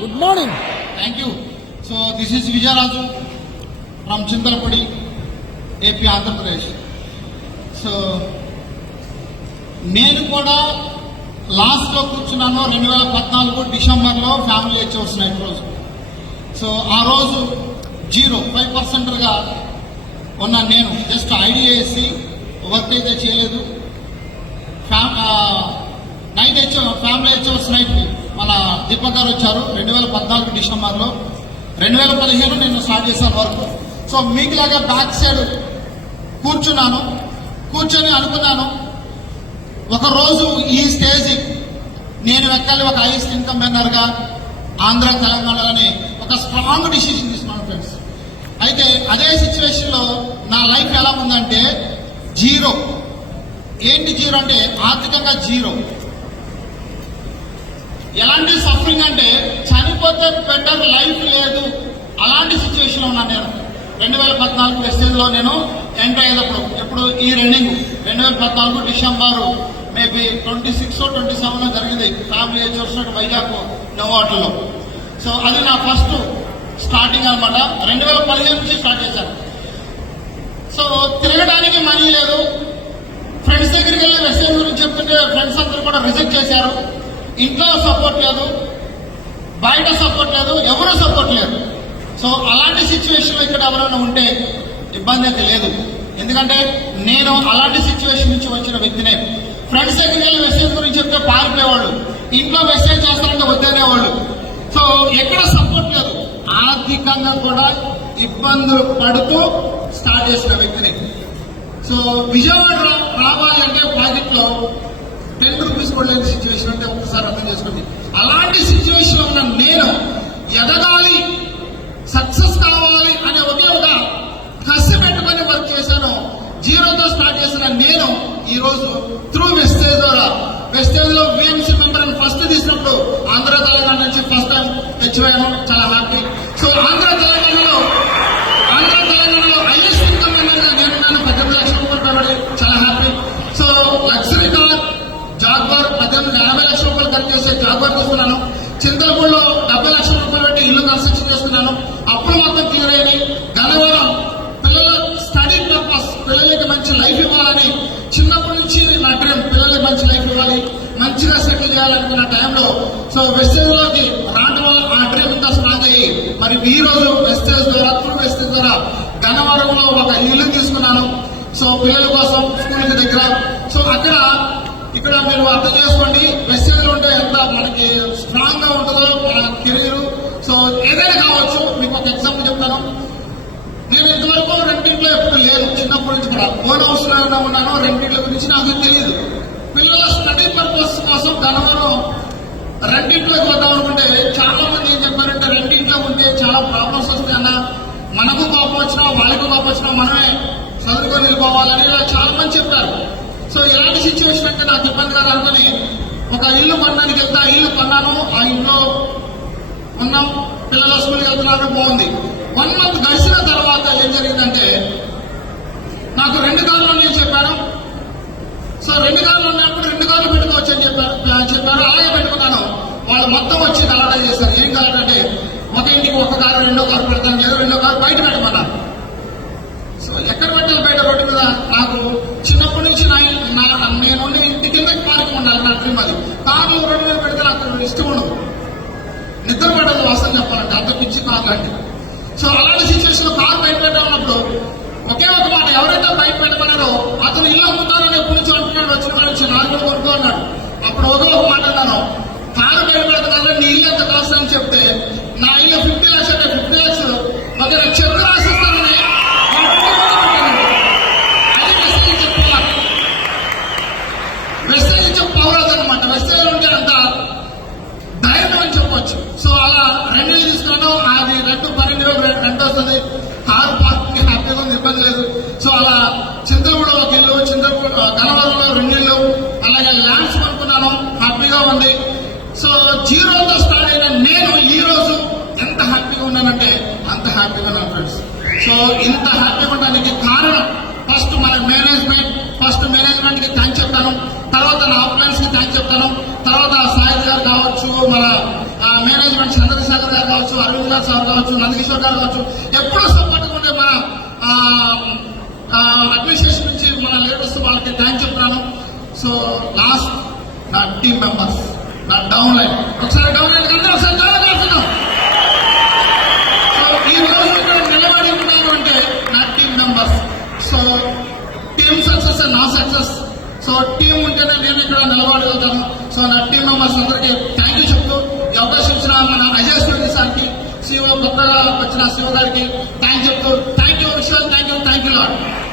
Good morning. Thank you. So this is Vijayaraju from Chintalapudi, AP, Andhra Pradesh. So నేను కూడా లాస్ట్లో కూర్చున్నాను 2014 డిసెంబర్లో ఫ్యామిలీ లెక్చర్స్ నైట్ రోజు. సో ఆ రోజు 5%గా ఉన్న నేను జస్ట్ ఐడియా వేసి వర్క్ అయితే చేయలేదు. నైట్ ఫ్యామిలీ హెచ్ఎస్ నైట్ మన దీపక్ గారు వచ్చారు 2014 డిసెంబర్లో. 2015 నేను స్టార్ట్ చేశాను వర్క్. సో మీకులాగా బ్యాక్ సైడ్ కూర్చొని అనుకున్నాను ఒకరోజు ఈ స్టేజ్ నేను ఎక్కాలి, ఒక హైయెస్ట్ ఇన్కమ్ ఎర్నర్గా ఆంధ్ర తెలంగాణలోని ఒక స్ట్రాంగ్ డిసిజన్ తీసుకున్నాను ఫ్రెండ్స్. అయితే అదే సిచ్యువేషన్లో నా లైఫ్ ఎలా ఉందంటే జీరో. ఏంటి జీరో అంటే ఆర్థికంగా జీరో. ఎలాంటి సఫరింగ్ అంటే చనిపోతే బెటర్ లైఫ్ లేదు, అలాంటి సిచ్యువేషన్ లో ఉన్నాను నేను. 2014 వెస్టేజ్లో నేను ఎంటర్ అయ్యేటప్పుడు, ఎప్పుడు ఈ రన్నింగ్ 2014 డిసెంబర్ మేబీ 26 or 27 జరిగింది ఫ్యామిలీ హెచ్ఎస్ వైజాగ్ నోవాటలో. సో అది నా ఫస్ట్ స్టార్టింగ్ అనమాట. 2015 నుంచి స్టార్ట్ చేశాను. సో తిరగడానికి మనీ లేదు. ఫ్రెండ్స్ దగ్గరికి వెళ్ళి వెస్టేజ్ గురించి చెప్తుంటే ఫ్రెండ్స్ అందరూ కూడా రిజెక్ట్ చేశారు. ఇంట్లో సపోర్ట్ లేదు, బయట సపోర్ట్ లేదు, ఎవరూ సపోర్ట్ లేదు. సో అలాంటి సిచ్యువేషన్లో ఇక్కడ ఎవరైనా ఉంటే ఇబ్బంది అయితే లేదు. ఎందుకంటే నేను అలాంటి సిచ్యువేషన్ నుంచి వచ్చిన వ్యక్తినే. ఫ్రెండ్స్ దగ్గరికి వెళ్ళి మెసేజ్ గురించి చెప్తే పారిపోయేవాళ్ళు, ఇంట్లో మెసేజ్ చేస్తారంటే వద్దనేవాళ్ళు. సో ఎక్కడ సపోర్ట్ లేదు. ఆర్థికంగా కూడా ఇబ్బందులు పడుతూ స్టార్ట్ చేసిన వ్యక్తిని. సో విజయవాడ రావాలి అంటే ప్రాజెక్ట్లో 10 రూపీస్ కూడా లేని సిచ్యువేషన్ అంటే ఒకసారి అర్థం చేసుకోండి. అలాంటి సిచ్యువేషన్ ఉన్న నేను ఎదగాలి, సక్సెస్ కావాలి అనే ఒకే ఒక కసి పెట్టుకుని వర్క్ చేశాను. జీరోతో స్టార్ట్ చేసిన నేను ఈరోజు త్రూ వెస్టేజ్ ద్వారా, వెస్టేజ్ లో విఎంసీ మెంబర్ అని ఫస్ట్ తీసినప్పుడు ఆంధ్ర తెలంగాణ నుంచి ఫస్ట్ టైం తెచ్చిపోయాను. చాలా హ్యాపీ. సో ఆంధ్ర తెలంగాణలో హైయెస్ట్ ఇన్కమ్ అనేది నేను 18 లక్షల రూపాయలు పడి చాలా happy. So luxury car jaguar 80 లక్షల రూపాయలు ఖర్చు చేసే జాగ్వార్ తీసుకున్నాను. చింతలపూడిలో 70 లక్షల రూపాయలు పెట్టి ఇల్లు కన్స్ట్రక్షన్ చేస్తున్నాను. అప్పుడు మొత్తం క్లియర్ అయ్యి గన్నవరం పిల్లల స్టడీ పర్పస్, పిల్లలకి మంచి లైఫ్ ఇవ్వాలని చిన్నప్పటి నుంచి నా డ్రీమ్, పిల్లలకి మంచి లైఫ్ ఇవ్వాలి, మంచిగా సెటిల్ చేయాలనుకున్న టైంలో సో వెస్టేజ్ లోకి రావడం వల్ల ఆ డ్రీమ్ ఇంకా స్ట్రాంగ్ అయ్యి మరి ఈ రోజు వెస్టేజ్ ద్వారా, త్రూ వెస్టేజ్ ద్వారా గన్నవరంలో ఒక ఇల్లు తీసుకున్నాను. సో పిల్లల కోసం స్కూల్కి దగ్గర. సో ఇక్కడ మీరు అర్థం చేసుకోండి వెస్టేజ్ లో ఉంటే ఎంత మనకి స్ట్రాంగ్ గా ఉంటుందో మన కెరీర్. సో ఏదైనా కావచ్చు. మీకు ఒక ఎగ్జాంపుల్ చెప్తాను. నేను ఇంతవరకు రెండింట్లో ఎప్పుడు లేదు, చిన్నప్పటి నుంచి కూడా ఓన్ హౌస్ లో ఉన్నాను. రెండింట్ల గురించి నాకు తెలియదు. పిల్లల స్టడీ పర్పస్ కోసం గన్నవరం రెండింట్లోకి వద్దాం అనుకుంటే చాలా మంది ఏం చెప్పారంటే రెండింట్లో ఉంటే చాలా ప్రాబ్లమ్స్ వస్తాయన్న, మనకు కోపం వచ్చినా వాళ్ళకు కోపం వచ్చినా మనమే చదువుకొని వెళ్ళిపోవాలని ఇలా చాలా మంది చెప్పారు. సో ఇలాంటి సిచ్యువేషన్ అంటే నాకు ఇబ్బంది కాదు అనుకుని ఒక ఇల్లు కొనడానికి వెళ్తే ఆ ఇల్లు కొన్నాను. ఆ ఇంట్లో ఉన్నాం, పిల్లల స్కూల్కి వెళ్తున్నారు, బాగుంది. 1 month గడిచిన తర్వాత ఏం జరిగిందంటే నాకు 2 కార్లు నేను చెప్పాను. సో 2 కార్లు ఉన్నప్పుడు 2 కార్లు పెట్టుకోవచ్చు అని చెప్పారు. అలాగే పెట్టుకున్నాను. వాళ్ళు మొత్తం వచ్చి గలాటా చేశారు. ఏం గలాటా అంటే ఒక ఇంటికి 1 కారు, 2వ కారు పెడతాను, లేదు 2వ కారు బయట పెట్టమన్నారు. సో ఎక్కడ పెట్టాలి బయట రోడ్డు మీద? నాకు చిన్నప్పటి నుంచి నేనుండే ఇంటి కింద పార్క్ ఉండాలి, నా డ్రీమ్ అది. కార్లు రోడ్డు మీద పెడితే నాకు ఇష్టం ఉండదు, నిద్ర పడదు వాస్తవం చెప్పాలంటే, అంత పిచ్చి కార్ లాంటి. సో అలాంటి సిచ్యువేషన్ లో కారు బయట పెట్టామన్నప్పుడు ఒకే ఒక మాట, ఎవరైతే బయట పెట్టమన్నారో అతను ఇల్లు అమ్ముతానని ఎప్పటి నుంచి అంటున్నాడు. వచ్చిన నుంచి నాకు కూడా కొనుక్కో అన్నాడు. అప్పుడు ఒక మాట అన్నాను, కారు బయట పెడతాను, నీ ఇల్లు ఎంత కాస్ట్ అని చెప్తే నా ఇల్లు 50 లక్షలు, 50 లక్షలు ఒక చెట్టు రాసిస్తానని వెస్టేజ్ ఇచ్చే పవర్ అదనమాట. వెస్టేజ్ ఉంటే అంత ధైర్యం అని చెప్పొచ్చు. సో అలా 2 ఇల్లు తీసుకున్నాను. అది 12,000 రెంట్ వస్తుంది. కారు పార్కింగ్ హ్యాపీగా ఉంది, ఇబ్బంది లేదు. సో అలా చింతలపూడిలో ఒక ఇల్లు, గన్నవరంలో 2 ఇల్లు, అలాగే ల్యాండ్స్ కొనుక్కున్నాను, హ్యాపీగా ఉంది. సో జీరోతో స్టార్ట్ అయిన నేను ఈ రోజు ఎంత హ్యాపీగా ఉన్నానంటే అంత హ్యాపీగా ఉన్నాను ఫ్రెండ్స్. సో ఇంత హ్యాపీగా ఉండడానికి కారణం ఫస్ట్ మన మేనేజ్మెంట్ కి థ్యాంక్స్ చెప్తాను. తర్వాత నా అప్లయన్స్ కి థ్యాంక్స్ చెప్తాను. తర్వాత సాయి గారు కావచ్చు, మన మేనేజ్మెంట్ చంద్రశేఖర్ రఘునాథ్ సార్ కావచ్చు, నందకిషోర్ గారు కావచ్చు, ఎప్పుడూ సపోర్ట్గా ఉండే మన అడ్మినిస్ట్రేషన్ నుంచి మన లీడర్స్ వాళ్ళకి థ్యాంక్ చెప్తున్నాను. సో లాస్ట్ నా టీమ్ మెంబర్స్, నా డౌన్ లైన్, ఒకసారి డౌన్ లైన్ అందరూ ఒకసారి సో ఈ రోజు ఇక్కడ నిలబడి ఉన్నాను అంటే నా team members. So team success నా సక్సెస్. సో టీం ఉంటేనే నేను ఇక్కడ నిలబడగలుగుతాను. సో నా టీం మెంబర్స్ అందరికీ థ్యాంక్ యూ చెప్తూ ఈ అవకాశం ఇచ్చిన మన అజయ్ స్టూడెంట్ సార్కి, సిఓ కొత్తగా వచ్చిన సిఓ గారికి థ్యాంక్ చెప్తూ thank you Vishwas, thank you lord.